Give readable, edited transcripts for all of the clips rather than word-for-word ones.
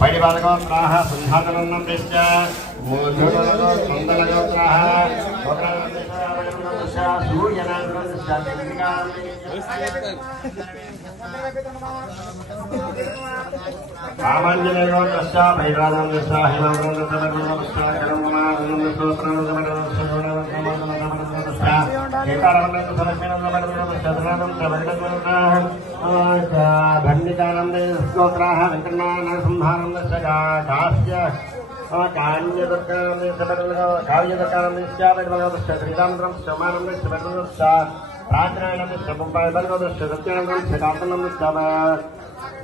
परिवारगोत्राः सिंहासनं देश्य मूर्धनगोत्राः रामाञ्जनेयोगोत्रस्य भैरवानन्दस्य हिमावृन्दस्य भंडिकानंदोत्राः वेंकटनाथसंहानंदस्य काश्य काव्यदत्तानंदस्य श्रीरामचंद्रस्य सोमानंदस्य वेदनस्य प्राचीनानंदस्य मुंबईबलगोत्रस्य सत्यानंदस्य कातनंदस्य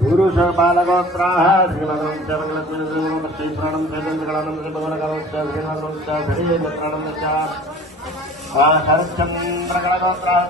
पुरुष बालगोत्राः श्रीमदंस्य वंकटनाथस्य श्रीप्राणंस्य भगवनगोत्रस्य श्रीमदंस्य धीरेन्द्रानंदस्य शरच्चंद्रगणगोत्राः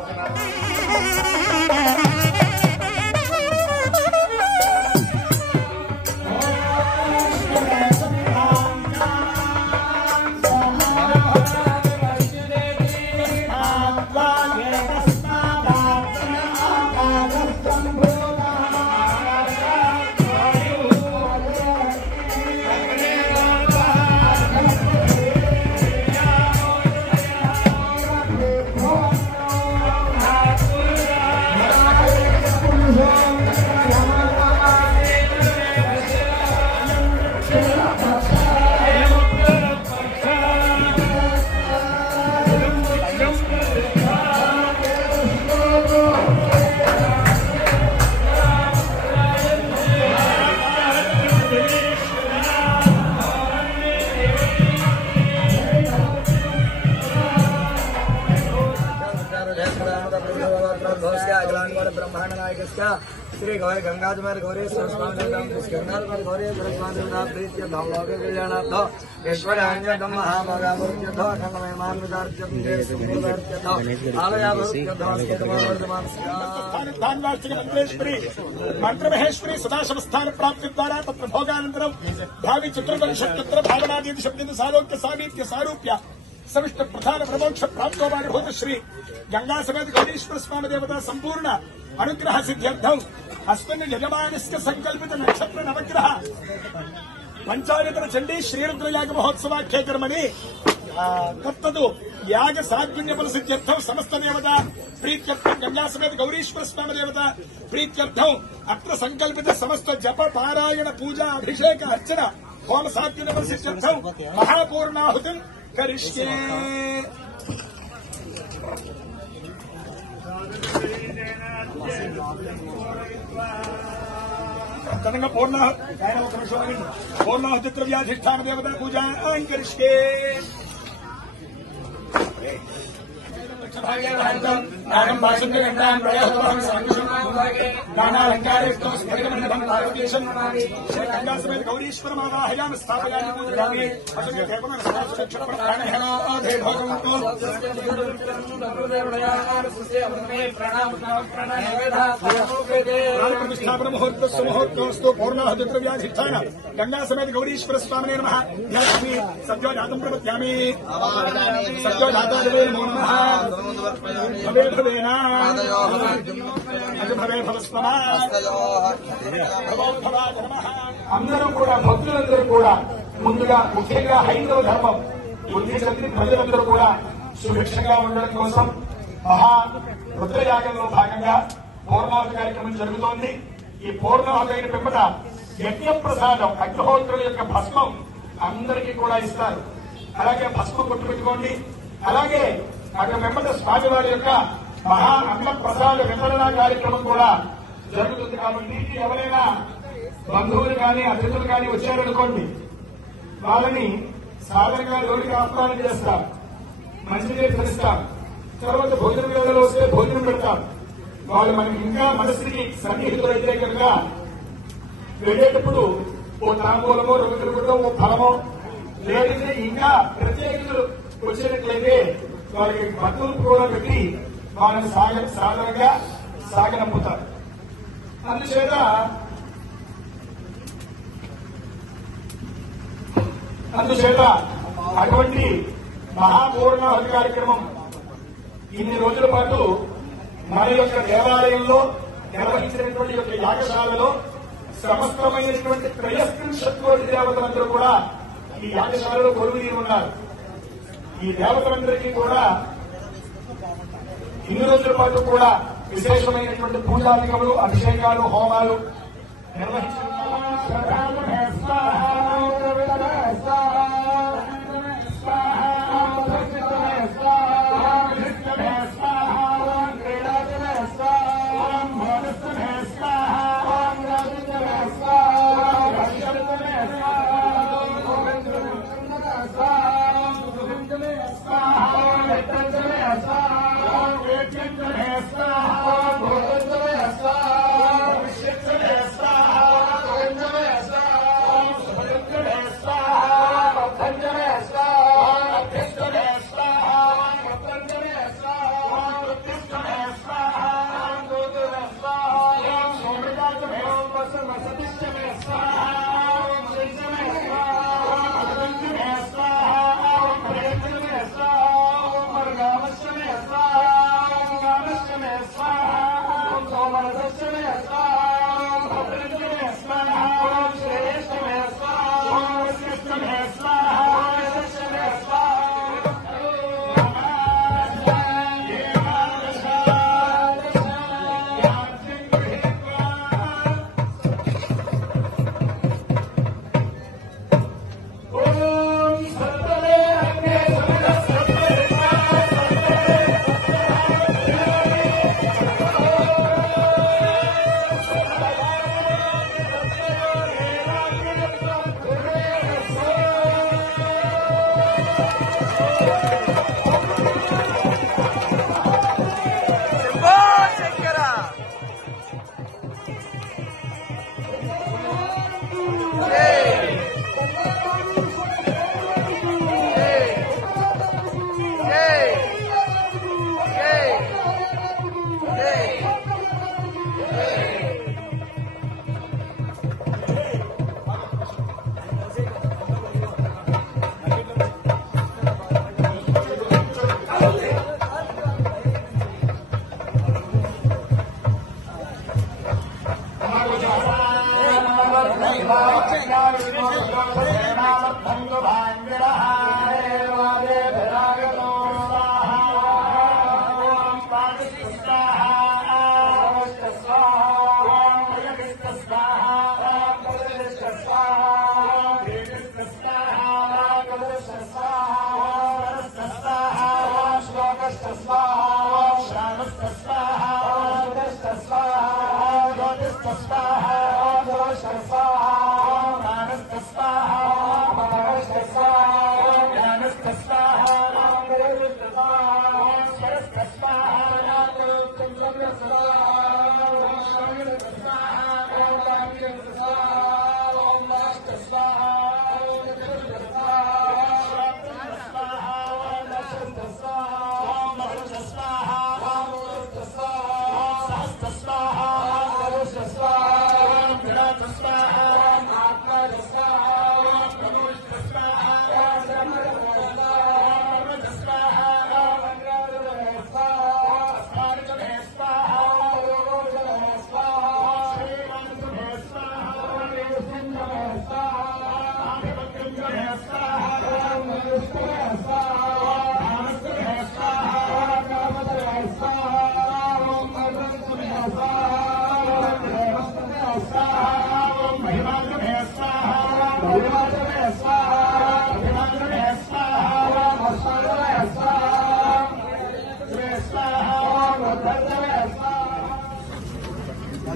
श्री गौरी गंगाधर गौरेश्वर स्वामी गंगाधर गौरेश्वर स्वामी प्रीत्य धौलोके कल्याणार्थ ऐश्वर्याञ्जन महाभागावृत्यथ अखण्डमयमान विदार्त्यथ आलयावृत्यथ मंत्रमहेश्वरी सदाशिवस्थान प्राप्ति द्वारा तत्र भोगानन्तरं भावी चतुर्विंशत्युत्तर भावनादि शब्देन सालोक्य सामीप्य सारूप्य सविष्ट प्रधान प्रमोक्ष प्राप्तो वानुभूत श्री गंगा समेत गौरीश्वर स्वामी देवता संपूर्ण अनुग्रह सिद्ध्यर्थम अस्मिन् यजमानस्य संकल्पित नक्षत्र नवग्रह पंचायतर चंडी श्रीरुद्र याग महोत्सवाख्ये कर्मणि तत्तदु याग साग्निन्य फल सिद्ध्यर्थम समस्त देवता प्रीत्यर्थम गंगा समेत गौरीश्वर स्वामी देवता प्रीत्यर्थम अत्र संकल्पित समस्त जप पारायण पूजा अभिषेक अर्चन होम साग्निन्य फल सिद्ध्यर्थम महापूर्णाहुतिं करिष्ये। तदंग पूर्णाहुति द्रव्याधिष्ठान देवता पूजा करिष्ये। गंगा समेत गौरीश्वर मावाहयाम स्थापयामि पूजयामि प्रतिष्ठापन मुहूर्तस्तु पूर्णाहुति द्रव्याधिष्ठान गंगा समेत गौरीश्वर स्वामिने नमः। ध्यायामि सद्यो जातं प्रपद्यामि सद्यो जातादेवे नमो नमः। भवे भवेन भवे भवस्मः అందరూ కూడా భక్తులందరూ కూడా ముందుగా ముఖ్యంగా హైందవ ధర్మం బుద్ధి శక్తి ప్రజలందరూ కూడా సుభిక్షంగా ఉండడం కోసం మహా రుద్రయాగంలో భాగంగా పూర్ణాహుతి కార్యక్రమం జరుగుతోంది. ఈ పూర్ణాహుతి అయిన పిమ్మట యజ్ఞ ప్రసాదం అగ్నిహోత్రుల యొక్క భస్మం అందరికీ కూడా ఇస్తారు. అలాగే భస్మం కొట్టుపెట్టుకోండి. అలాగే అక్కడ వెంబట స్వామివారి యొక్క మహా అన్న ప్రసాద వితరణ కార్యక్రమం కూడా జరుగుతుంది. కాబట్టి ఎవరైనా బంధువులు కానీ అతిథులు కానీ వచ్చారనుకోండి, వాళ్ళని సాధారణంగా లోనికి ఆహ్వానం చేస్తాం, మంచినీరు తెస్తాం, తర్వాత భోజనం వేళలో వస్తే భోజనం పెడతాం. వాళ్ళు మనకి ఇంకా మనసుకి సన్నిహితులైతే కనుక వెళ్ళేటప్పుడు ఓ తాంబూలమో, రుద్రగుడో, ఓ ఫలమో, లేదంటే ఇంకా ప్రత్యేకతలు వచ్చినట్లయితే వాళ్ళకి బంధువులు కూడా పెట్టి వాళ్ళని సాధారణంగా సాగనంపుతారు. అందుచేత అటువంటి మహాపూర్ణాహుతి కార్యక్రమం ఇన్ని రోజుల పాటు మన యొక్క దేవాలయంలో నిర్వహించినటువంటి యొక్క యాగశాలలో సమస్తమైనటువంటి త్రయస్త్రింశత్కోటి దేవతలందరూ కూడా ఈ యాగశాలలో కొలువుదీ ఉన్నారు. ఈ దేవతలందరికీ కూడా ఇన్ని రోజుల పాటు కూడా విశేషమైనటువంటి పూజాధికములు, అభిషేకాలు, హోమాలు నిర్వహించున్నారు.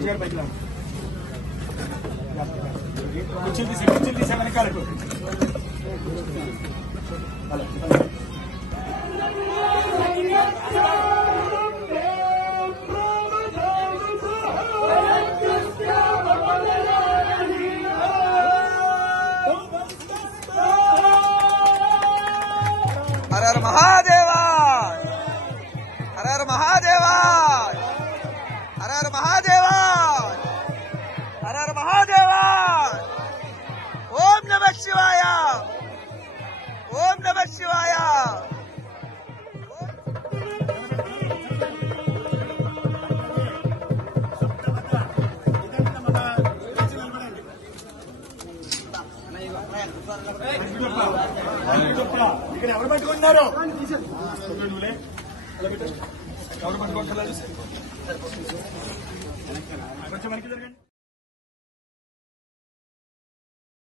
గారు పైకి రావాలి. కుర్చీలు తీసే వెనకాలకు హర హర మహాదేవా, హర హర మహాదేవా, హర హర మహాదేవా, హర హర మహాదేవా. ఓం నమః శివాయ, ఓం నమః శివాయ. ఇక్కడ ఎవరు పట్టుకుంటున్నారు? ఎవరు పట్టుకుంటున్నారు? కొంచెం మనకి జరగండి.